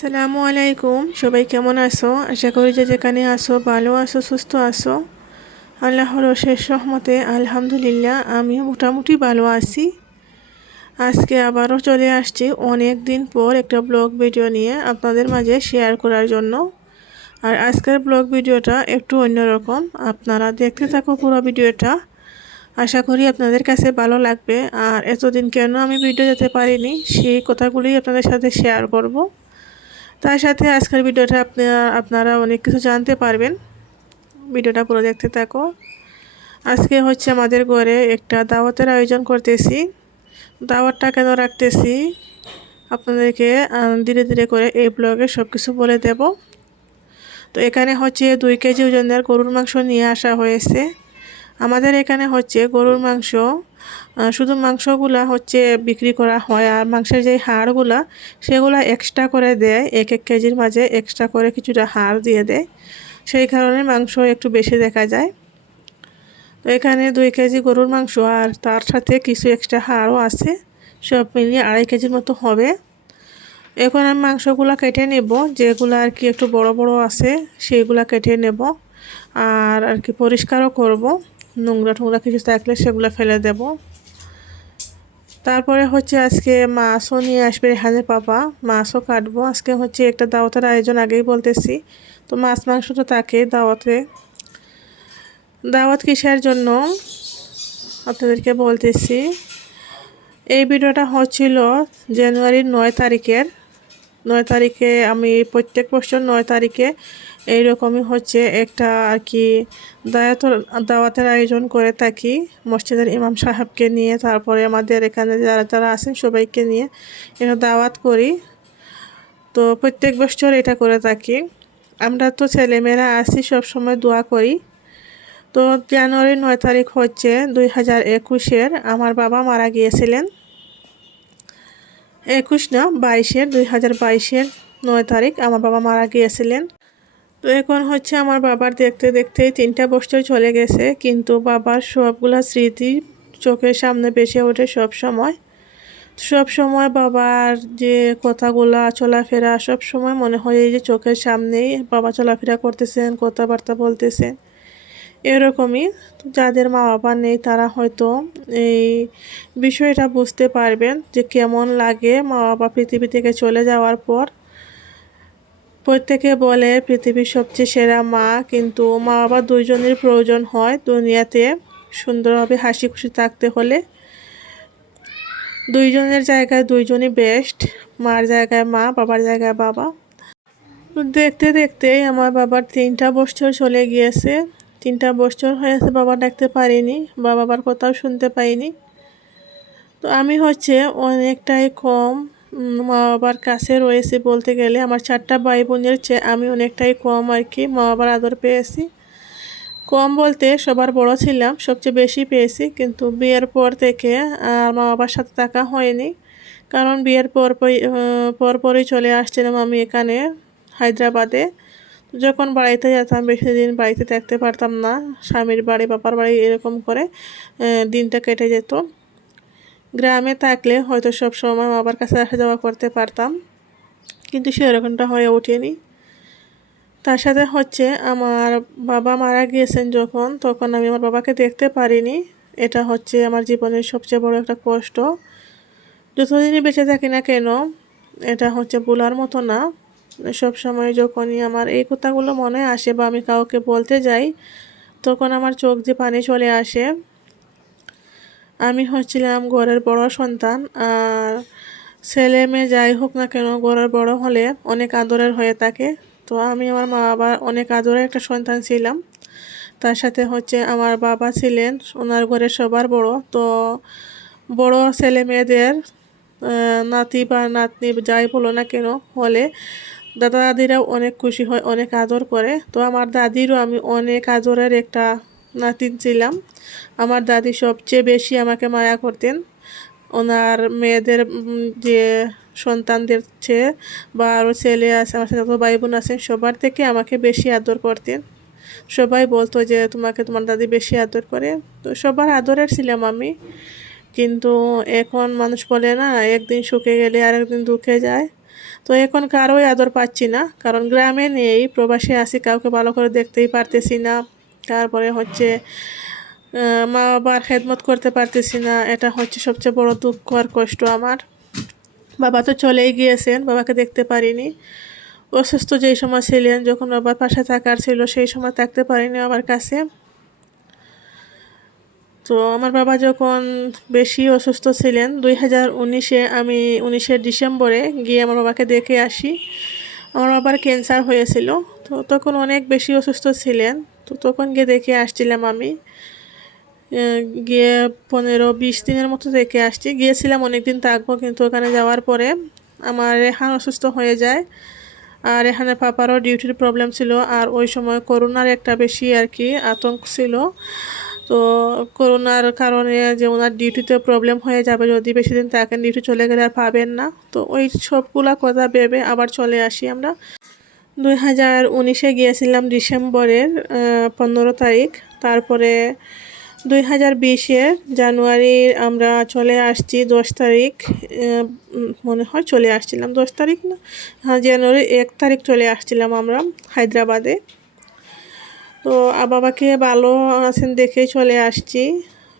আসসালামু আলাইকুম। সবাই কেমন আছো? আশা করি যে যেখানে আসো ভালো আছো, সুস্থ আছো। আল্লাহর শেষ সহমতে আলহামদুলিল্লাহ, আমিও মোটামুটি ভালো আছি। আজকে আবারও চলে আসছি অনেক দিন পর একটা ব্লগ ভিডিও নিয়ে আপনাদের মাঝে শেয়ার করার জন্য। আর আজকের ব্লগ ভিডিওটা একটু অন্যরকম। আপনারা দেখতে থাকো পুরো ভিডিওটা। আশা করি আপনাদের কাছে ভালো লাগবে। আর এতদিন কেন আমি ভিডিও যেতে পারিনি, সেই কথাগুলি আপনাদের সাথে শেয়ার করব। তার সাথে আজকের ভিডিওটা আপনারা আপনারা অনেক কিছু জানতে পারবেন। ভিডিওটা পুরো দেখতে থাকো। আজকে হচ্ছে আমাদের ঘরে একটা দাওয়াতের আয়োজন করতেছি। দাওয়াতটা কেন রাখতেছি? আপনাদেরকে ধীরে ধীরে করে এই ব্লগে সব কিছু বলে দেব। তো এখানে হচ্ছে দুই কেজি ওজনের গরুর মাংস নিয়ে আসা হয়েছে। আমাদের এখানে হচ্ছে গরুর মাংস শুধু মাংসগুলা হচ্ছে বিক্রি করা হয় আর মাংসের যে হাড়গুলা, সেগুলা এক্সট্রা করে দেয়, এক এক কেজির মাঝে এক্সট্রা করে কিছুটা হাড় দিয়ে দেয়। সেই কারণে মাংস একটু বেশি দেখা যায়। তো এখানে দুই কেজি গরুর মাংস আর তার সাথে কিছু এক্সট্রা হাড়ও আছে, সব মিলিয়ে আড়াই কেজির মতো হবে। এখন আমি মাংসগুলো কেটে নেব, যেগুলো আর কি একটু বড় বড় আছে, সেইগুলা কেটে নেব। আর আর কি পরিষ্কারও করব। নোংরা টোংরা কিছু থাকলে সেগুলো ফেলে দেব। তারপরে হচ্ছে আজকে মাছও নিয়ে আসবে এখানে পাপা। মাছও কাটবো। আজকে হচ্ছে একটা দাওয়াতের আয়োজন, আগেই বলতেছি। তো মাছ, মাংস তো থাকে দাওয়াতে। দাওয়াত কিসের জন্য? আপনাদেরকে বলতেছি। এই ভিডিওটা হচ্ছিল জানুয়ারির নয় তারিখের। নয় তারিখে আমি প্রত্যেক বছর নয় তারিখে এইরকমই হচ্ছে একটা আর কি দায়াত দাওয়াতের আয়োজন করে থাকি। মসজিদের ইমাম সাহেবকে নিয়ে, তারপরে আমাদের এখানে যারা যারা আছেন সবাইকে নিয়ে এটা দাওয়াত করি। তো প্রত্যেক বছর এটা করে থাকি। আমরা তো ছেলেমেয়েরা আসি সবসময় দোয়া করি। তো জানুয়ারি নয় তারিখ হচ্ছে দুই হাজার একুশের, আমার বাবা মারা গিয়েছিলেন। একুশ না, বাইশের, দুই হাজার বাইশের নয় তারিখ আমার বাবা মারা গিয়েছিলেন। তো এখন হচ্ছে আমার বাবার দেখতে দেখতে তিনটা বছর চলে গেছে, কিন্তু বাবার সবগুলা স্মৃতি চোখের সামনে বেসে ওঠে সব সময়। সব সময় বাবার যে কথাগুলা, চলাফেরা, সব সময় মনে হয় এই যে চোখের সামনেই বাবা চলাফেরা করতেছেন, কথাবার্তা বলতেছেন। এরকমই যাদের মা বাবা নেই তারা হয়তো এই বিষয়টা বুঝতে পারবেন যে কেমন লাগে মা বাবা পৃথিবী থেকে চলে যাওয়ার পর। প্রত্যেকে বলে পৃথিবীর সবচেয়ে সেরা মা, কিন্তু মা বাবা দুইজনের প্রয়োজন হয় দুনিয়াতে সুন্দরভাবে হাসি খুশি থাকতে হলে। দুইজনের জায়গায় দুইজনই বেস্ট মার জায়গায় মা, বাবার জায়গায় বাবা। দেখতে দেখতেই আমার বাবার তিনটা বছর চলে গিয়েছে। তিনটা বছর হয়েছে বাবা ডাকতে পারিনি বা বাবার কথাও শুনতে পাইনি। তো আমি হচ্ছে অনেকটাই কম মা বাবার কাছে রয়েছে বলতে গেলে। আমার চারটা ভাই বোনের চেয়ে আমি অনেকটাই কম আর কি। মা বাবার আদর পেয়েছি। কম বলতে সবার বড় ছিলাম, সবচেয়ে বেশি পেয়েছি। কিন্তু বিয়ের পর থেকে আর মা বাবার সাথে থাকা হয়নি। কারণ বিয়ের পর পর পরই চলে আসছিলাম আমি এখানে হায়দ্রাবাদে। যখন বাড়িতে যেতাম, বেশি দিন বাড়িতে থাকতে পারতাম না। স্বামীর বাড়ি, বাবার বাড়ি এরকম করে দিনটা কেটে যেত। গ্রামে থাকলে হয়তো সব সময় বাবার কাছে আসা যাওয়া করতে পারতাম, কিন্তু সেরকমটা হয়ে ওঠেনি। তার সাথে হচ্ছে আমার বাবা মারা গিয়েছেন যখন, তখন আমি আমার বাবাকে দেখতে পারিনি। এটা হচ্ছে আমার জীবনের সবচেয়ে বড় একটা কষ্ট। যতদিনই বেঁচে থাকি না কেন, এটা হচ্ছে বলার মতো না। সব সময় যখনই আমার এই কথাগুলো মনে আসে বা আমি কাউকে বলতে যাই, তখন আমার চোখ দিয়ে পানি চলে আসে। আমি হচ্ছিলাম ঘরের বড় সন্তান, আর ছেলে মেয়ে যাই হোক না কেন ঘরের বড় হলে অনেক আদরের হয়ে থাকে। তো আমি আমার মা বাবার অনেক আদরের একটা সন্তান ছিলাম। তার সাথে হচ্ছে আমার বাবা ছিলেন, ওনার ঘরে সবার বড়। তো বড় ছেলে মেয়েদের নাতি বা নাতনি যাই বলো না কেন হলে দাদা দাদিরাও অনেক খুশি হয়, অনেক আদর করে। তো আমার দাদিরও আমি অনেক আদরের একটা নাতিন ছিলাম। আমার দাদি সবচেয়ে বেশি আমাকে মায়া করতেন। ওনার মেয়েদের যে সন্তানদের চেয়ে বা আরও ছেলে আছে, আমার সাথে ভাই বোন আছেন, সবার থেকে আমাকে বেশি আদর করতেন। সবাই বলতো যে, তোমাকে তোমার দাদি বেশি আদর করে। তো সবার আদরের ছিলাম আমি। কিন্তু এখন মানুষ বলে না, একদিন শুকে গেলে আর একদিন দুঃখে যায়। তো এখন কারোই আদর পাচ্ছি না। কারণ গ্রামে নেই, প্রবাসে আসি কাউকে ভালো করে দেখতেই পারতেছি না। তারপরে হচ্ছে মা বাবার খেদমত করতে পারতেছি না। এটা হচ্ছে সবচেয়ে বড় দুঃখ আর কষ্ট আমার। বাবা তো চলেই গিয়েছেন, বাবাকে দেখতে পারিনি। অসুস্থ যেই সময় ছিলেন, যখন বাবার পাশে থাকার ছিল, সেই সময় থাকতে পারিনি আমার কাছে। তো আমার বাবা যখন বেশি অসুস্থ ছিলেন, দুই হাজার উনিশে আমি উনিশে ডিসেম্বরে গিয়ে আমার বাবাকে দেখে আসি। আমার বাবার ক্যান্সার হয়েছিল, তো তখন অনেক বেশি অসুস্থ ছিলেন। তো তখন গিয়ে দেখে আসছিলাম আমি। গিয়ে পনেরো বিশ দিনের মতো দেখে আসছি। গিয়েছিলাম অনেক দিন থাকব কিন্তু ওখানে যাওয়ার পরে আমার রেহান অসুস্থ হয়ে যায় আর এখানে পাপারও ডিউটির প্রবলেম ছিল আর ওই সময় করোনার একটা বেশি আর কি আতঙ্ক ছিল। তো করোনার কারণে যে ওনার ডিউটিতে প্রবলেম হয়ে যাবে যদি বেশি দিন থাকেন ডিউটি চলে গেলে আর পাবেন না। তো ওই সবগুলা কথা ভেবে আবার চলে আসি আমরা। দুই হাজার উনিশে গিয়েছিলাম ডিসেম্বরের পনেরো তারিখ। তারপরে দুই হাজার বিশের জানুয়ারির আমরা চলে আসছি, দশ তারিখ মনে হয় চলে আসছিলাম। দশ তারিখ না? হ্যাঁ জানুয়ারির এক তারিখ চলে আসছিলাম আমরা হায়দ্রাবাদে। তো বাবাকে ভালো আছেন দেখেই চলে আসছি।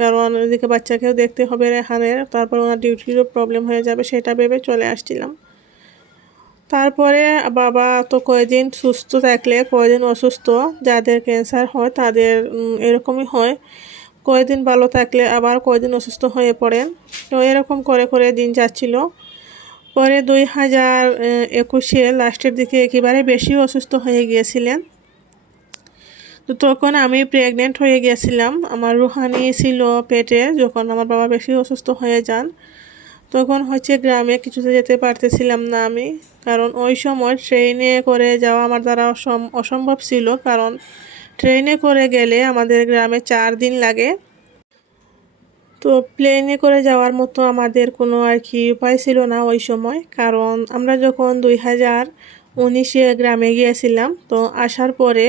কারণ ওদিকে বাচ্চাকেও দেখতে হবে রেহানের তারপর ওনার ডিউটিরও প্রবলেম হয়ে যাবে, সেটা ভেবে চলে আসছিলাম। তারপরে বাবা তো কয়েকদিন সুস্থ থাকলে, কয়েকদিন অসুস্থ, যাদের ক্যান্সার হয় তাদের এরকমই হয়। কয়েকদিন ভালো থাকলে আবার কয়েকদিন অসুস্থ হয়ে পড়েন তো এরকম করে করে দিন যাচ্ছিল। পরে দুই হাজার একুশে লাস্টের দিকে একেবারে বেশি অসুস্থ হয়ে গিয়েছিলেন। তো তখন আমি প্রেগনেন্ট হয়ে গিয়েছিলাম। আমার রুহানি ছিল পেটে, যখন আমার বাবা বেশি অসুস্থ হয়ে যান। তখন হচ্ছে গ্রামে কিছুতে যেতে পারতেছিলাম না আমি। কারণ ওই সময় ট্রেনে করে যাওয়া আমার দ্বারা অসম অসম্ভব ছিল। কারণ ট্রেনে করে গেলে আমাদের গ্রামে চার দিন লাগে। তো প্লেনে করে যাওয়ার মতো আমাদের কোনো আর কি উপায় ছিল না ওই সময়। কারণ আমরা যখন দুই হাজার উনিশে গ্রামে গিয়েছিলাম, তো আসার পরে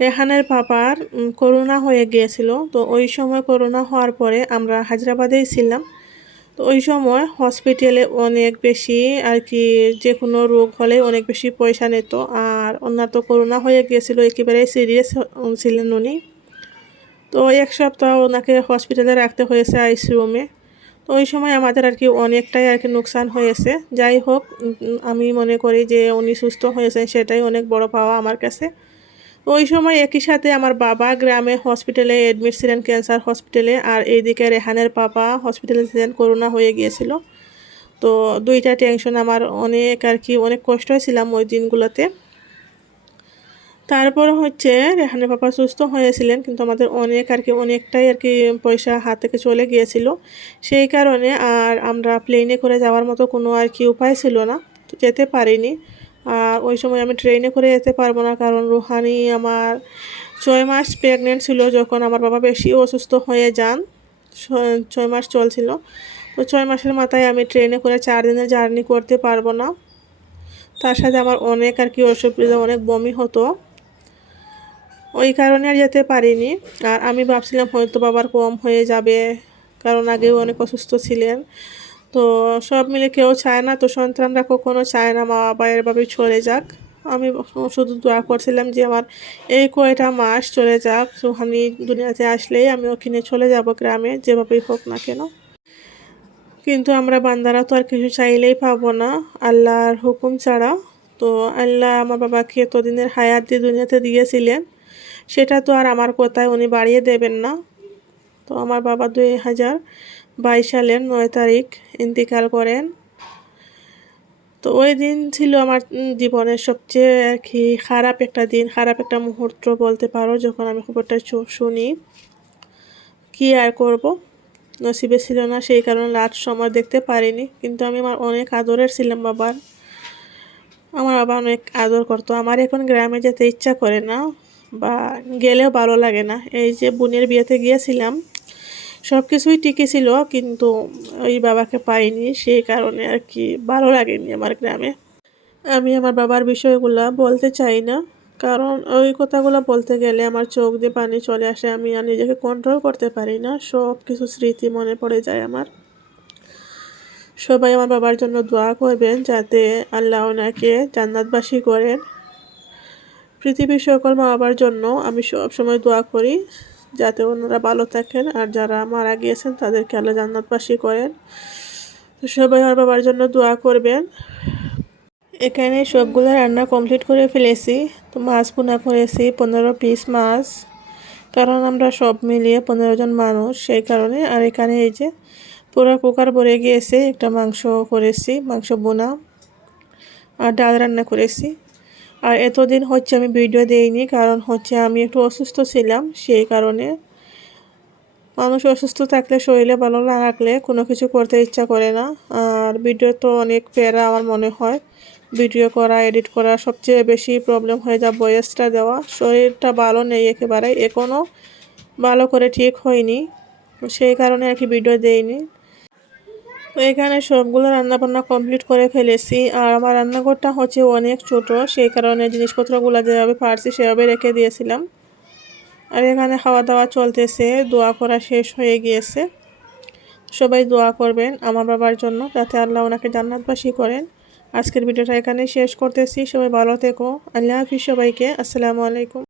রেহানের পাপার করোনা হয়ে গিয়েছিল। তো ওই সময় করোনা হওয়ার পরে আমরা হায়দ্রাবাদেই ছিলাম। তো ওই সময় হসপিটালে অনেক বেশি আর কি যে কোনো রোগ হলে অনেক বেশি পয়সা নিত আর ওনার তো করোনা হয়ে গিয়েছিল, একেবারে সিরিয়াস ছিলেন উনি। তো এক সপ্তাহ ওনাকে হসপিটালে রাখতে হয়েছে আইসি রুমে তো ওই সময় আমাদের আর কি অনেকটাই আর কি নোকসান হয়েছে। যাই হোক আমি মনে করি যে উনি সুস্থ হয়েছেন, সেটাই অনেক বড় পাওয়া আমার কাছে। ওই সময় একই সাথে আমার বাবা গ্রামে হসপিটালে অ্যাডমিট ছিলেন ক্যান্সার হসপিটালে আর এইদিকে রেহানের পাপা হসপিটালে ছিলেন করোনা হয়ে গিয়েছিল। তো দুইটা টেনশন আমার অনেক আর কি, অনেক কষ্ট হয়েছিলাম ওই দিনগুলোতে। তারপর হচ্ছে রেহানের পাপা সুস্থ হয়েছিলেন, কিন্তু আমাদের অনেক আর কি, অনেকটাই আর কি পয়সা হাত থেকে চলে গিয়েছিল। সেই কারণে আর আমরা প্লেনে করে যাওয়ার মতো কোনো আর কি উপায় ছিল না, যেতে পারিনি। আর ওই সময় আমি ট্রেনে করে যেতে পারব না, কারণ রুহানি আমার ছয় মাস প্রেগনেন্ট ছিল যখন আমার বাবা বেশি অসুস্থ হয়ে যান। ছয় মাস চলছিল। তো ছয় মাসের মাথায় আমি ট্রেনে করে চার দিনের জার্নি করতে পারব না। তার সাথে আমার অনেক আর কি অসুবিধা, অনেক বমি হতো। ওই কারণে আর যেতে পারিনি। আর আমি ভাবছিলাম হয়তো বাবার কম হয়ে যাবে, কারণ আগেও অনেক অসুস্থ ছিলেন। তো সব মিলে কেউ চায় না, তো সন্তানরা কখনো চায় না, মা বাবা এরভাবে চলে যাক। আমি শুধু দোয়া করছিলাম যে আমার এই কয়টা মাস চলে যাক, সুহানি দুনিয়াতে আসলেই আমি ওখানে চলে যাব গ্রামে, যেভাবেই হোক না কেন। কিন্তু আমরা বান্দারা তো আর কিছু চাইলেই পাবো না, আল্লাহর হুকুম ছাড়া। তো আল্লাহ আমার বাবাকে এতদিনের হায়াত দিয়ে দুনিয়াতে দিয়েছিলেন, সেটা তো আর আমার কথায় উনি বাড়িয়ে দেবেন না। তো আমার বাবা দুই হাজার বাইশ সালের নয় তারিখ ইন্তিকাল করেন। তো ওই দিন ছিল আমার জীবনের সবচেয়ে আর কি খারাপ একটা দিন, খারাপ একটা মুহূর্ত বলতে পারো, যখন আমি খবরটা শুনি কি আর করব। নসিবে ছিল না, সেই কারণে লাস্ট সময় দেখতে পারিনি, কিন্তু আমি আমার অনেক আদরের ছিলাম বাবার। আমার বাবা অনেক আদর করতো। আমার এখন গ্রামে যেতে ইচ্ছা করে না বা গেলেও ভালো লাগে না। এই যে বোনের বিয়েতে গিয়েছিলাম সব কিছুই ঠিকই ছিল, কিন্তু ওই বাবাকে পাইনি, সেই কারণে আর কি ভালো লাগেনি আমার গ্রামে। আমি আমার বাবার বিষয়গুলো বলতে চাই না, কারণ ওই কথাগুলো বলতে গেলে আমার চোখ দিয়ে পানি চলে আসে, আমি আর নিজেকে কন্ট্রোল করতে পারি না সব কিছু স্মৃতি মনে পড়ে যায় আমার। সবাই আমার বাবার জন্য দোয়া করবেন যাতে আল্লাহ ওনাকে জান্নাতবাসী করেন। পৃথিবীর সকল মা বাবার জন্য আমি সব সময় দোয়া করি। যাতে ওনারা ভালো থাকেন আর যারা মারা গিয়েছেন তাদেরকে আল্লাহ জান্নাতবাসী করেন। তো সবাই আমার বাবার জন্য দোয়া করবেন। এখানে সবগুলো রান্না কমপ্লিট করে ফেলেছি। তো মাছ পোনা করেছি, পনেরো পিস মাছ। কারণ আমরা সব মিলিয়ে পনেরো জন মানুষ, সেই কারণে। আর এখানে এই যে পুরো কুকার ভরে গিয়েছে, একটা মাংস করেছি, মাংস বোনা আর ডাল রান্না করেছি। আর এতদিন হচ্ছে আমি ভিডিও দেইনি, কারণ হচ্ছে আমি একটু অসুস্থ ছিলাম, সেই কারণে মানুষ অসুস্থ থাকলে শরীরে ভালো না রাখলে কোনো কিছু করতে ইচ্ছা করে না। আর ভিডিও তো অনেক প্যারা আমার মনে হয়। ভিডিও করা এডিট করা সবচেয়ে বেশি প্রবলেম হয়ে যায় বয়েসটা দেওয়া। শরীরটা ভালো নেই একেবারে এখনও ভালো করে ঠিক হয়নি, সেই কারণে আর কি ভিডিও দেইনি। তো এখানে সবগুলো রান্নাবান্না কমপ্লিট করে ফেলেছি আর আমার রান্নাঘরটা হচ্ছে অনেক ছোট, সেই কারণে জিনিসপত্রগুলো যেভাবে পারছি সেভাবে রেখে দিয়েছিলাম। আর এখানে খাওয়া দাওয়া চলতেছে, দোয়া করা শেষ হয়ে গিয়েছে। সবাই দোয়া করবেন আমার বাবার জন্য, যাতে আল্লাহ ওনাকে জান্নাতবাসী করেন। আজকের ভিডিওটা এখানে শেষ করতেছি, সবাই ভালো থেকো, আল্লাহ হাফিজ সবাইকে, আসসালামু আলাইকুম।